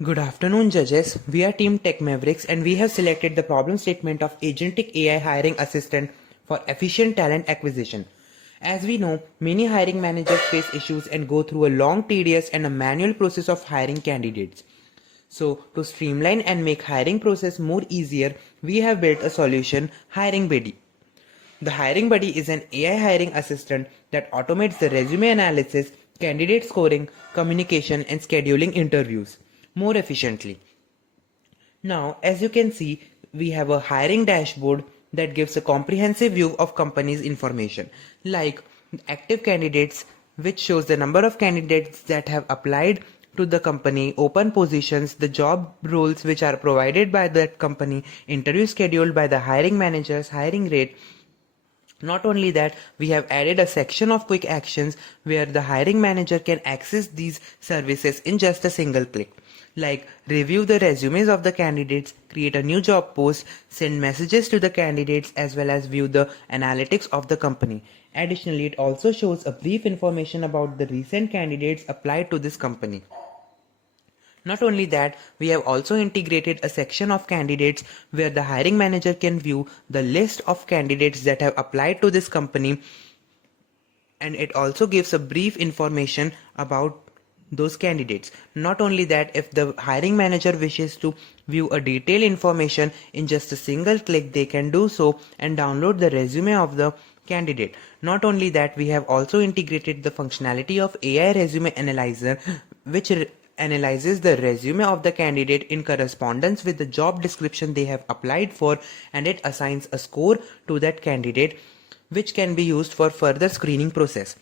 Good afternoon, judges. We are Team Tech Mavericks and we have selected the problem statement of Agentic AI Hiring Assistant for efficient talent acquisition. As we know, many hiring managers face issues and go through a long, tedious and a manual process of hiring candidates. So, to streamline and make hiring process more easier, we have built a solution, Hiring Buddy. The Hiring Buddy is an AI hiring assistant that automates the resume analysis, candidate scoring, communication, and scheduling interviews more efficiently. Now, as you can see, we have a hiring dashboard that gives a comprehensive view of company's information, like active candidates, which shows the number of candidates that have applied to the company, open positions, the job roles which are provided by that company, interview scheduled by the hiring managers, hiring rate. Not only that, we have added a section of quick actions where the hiring manager can access these services in just a single click, like review the resumes of the candidates, create a new job post, send messages to the candidates, as well as view the analytics of the company. Additionally, it also shows a brief information about the recent candidates applied to this company. Not only that, we have also integrated a section of candidates where the hiring manager can view the list of candidates that have applied to this company, and it also gives a brief information about those candidates. Not only that, if the hiring manager wishes to view a detailed information in just a single click, they can do so and download the resume of the candidate. Not only that, we have also integrated the functionality of AI resume analyzer, which analyzes the resume of the candidate in correspondence with the job description they have applied for, and it assigns a score to that candidate, which can be used for further screening process.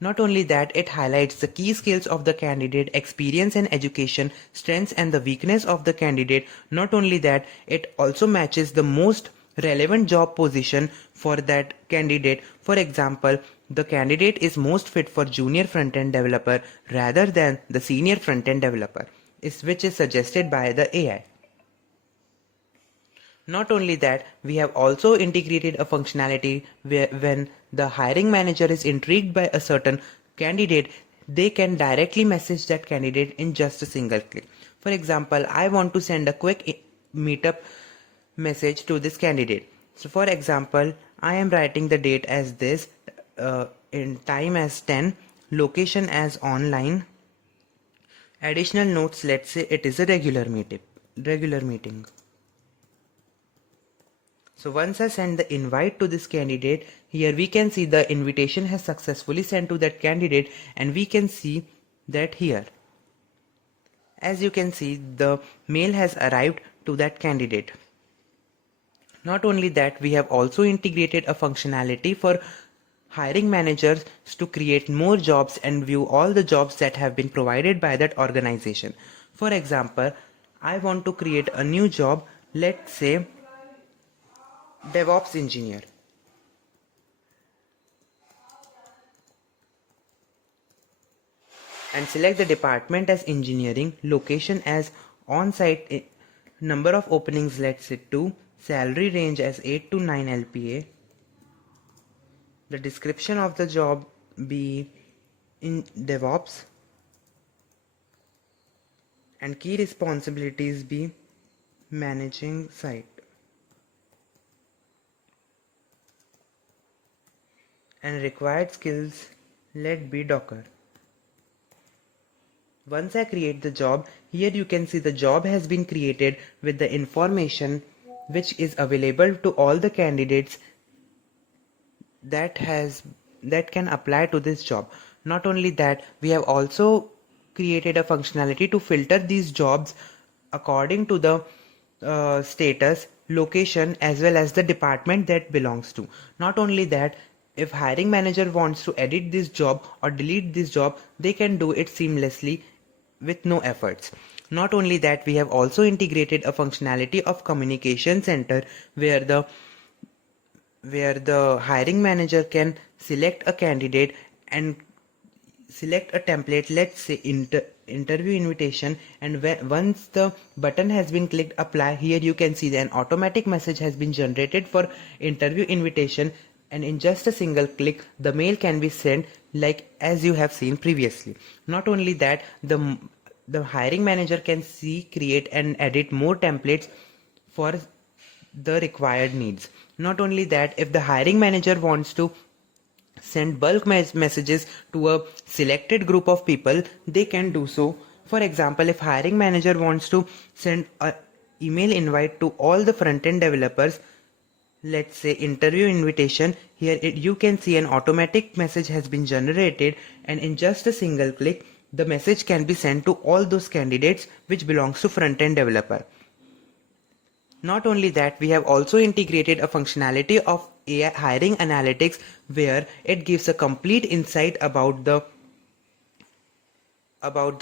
Not only that, it highlights the key skills of the candidate, experience and education, strengths and the weakness of the candidate. Not only that, it also matches the most relevant job position for that candidate. For example, the candidate is most fit for junior front-end developer rather than the senior front-end developer, which is suggested by the AI. Not only that, we have also integrated a functionality where when the hiring manager is intrigued by a certain candidate, they can directly message that candidate in just a single click. For example, I want to send a quick meetup message to this candidate. So for example, I am writing the date as this, in time as 10, location as online. Additional notes, let's say it is a regular meeting. So once I send the invite to this candidate, here we can see the invitation has successfully sent to that candidate, and we can see that here. As you can see, the mail has arrived to that candidate. Not only that, we have also integrated a functionality for hiring managers to create more jobs and view all the jobs that have been provided by that organization. For example, I want to create a new job, let's say DevOps engineer. And select the department as engineering, location as on-site, number of openings, let's say 2, salary range as 8 to 9 LPA. The description of the job be in DevOps, and key responsibilities be managing site. And required skills, let be Docker. Once I create the job, here you can see the job has been created with the information which is available to all the candidates that can apply to this job. Not only that, we have also created a functionality to filter these jobs according to the status, location, as well as the department that belongs to. Not only that, if hiring manager wants to edit this job or delete this job, they can do it seamlessly with no efforts. Not only that, we have also integrated a functionality of communication center where the hiring manager can select a candidate and select a template, let's say interview invitation, and once the button has been clicked apply, here you can see that an automatic message has been generated for interview invitation, and in just a single click the mail can be sent, like as you have seen previously. Not only that, the hiring manager can see, create and edit more templates for the required needs. Not only that, if the hiring manager wants to send bulk messages to a selected group of people, they can do so. For example, if hiring manager wants to send a email invite to all the front-end developers, let's say interview invitation, here you can see an automatic message has been generated, and in just a single click the message can be sent to all those candidates which belongs to front-end developer. Not only that, we have also integrated a functionality of AI hiring analytics where it gives a complete insight about the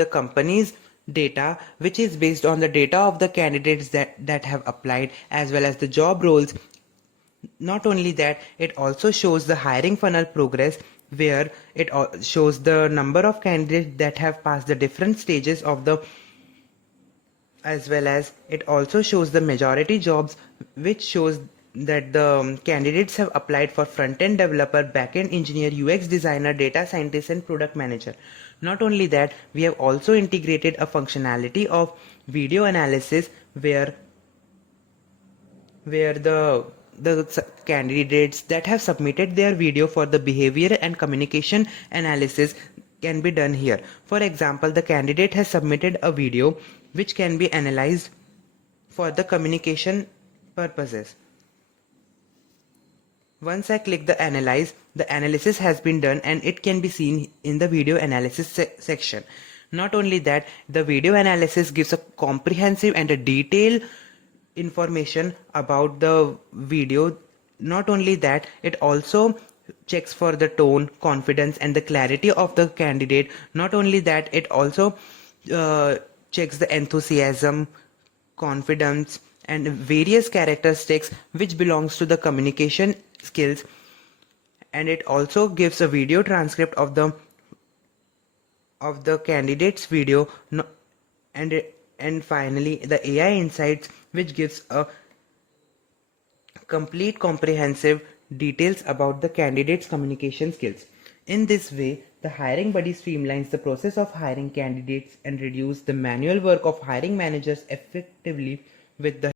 company's data, which is based on the data of the candidates that have applied as well as the job roles. Not only that, it also shows the hiring funnel progress where it shows the number of candidates that have passed the different stages of the, as well as it also shows the majority jobs, which shows that the candidates have applied for front-end developer, back-end engineer, UX designer, data scientist and product manager. Not only that, we have also integrated a functionality of video analysis where the candidates that have submitted their video for the behavior and communication analysis can be done here. For example, the candidate has submitted a video which can be analyzed for the communication purposes. Once I click the analyze, the analysis has been done and it can be seen in the video analysis section. Not only that, the video analysis gives a comprehensive and a detailed information about the video. Not only that, it also checks for the tone, confidence and the clarity of the candidate. Not only that, it also checks the enthusiasm, confidence and various characteristics which belongs to the communication skills, and it also gives a video transcript of the candidate's video, and finally the AI insights, which gives a complete comprehensive details about the candidate's communication skills. In this way, the hiring buddy streamlines the process of hiring candidates and reduces the manual work of hiring managers effectively with the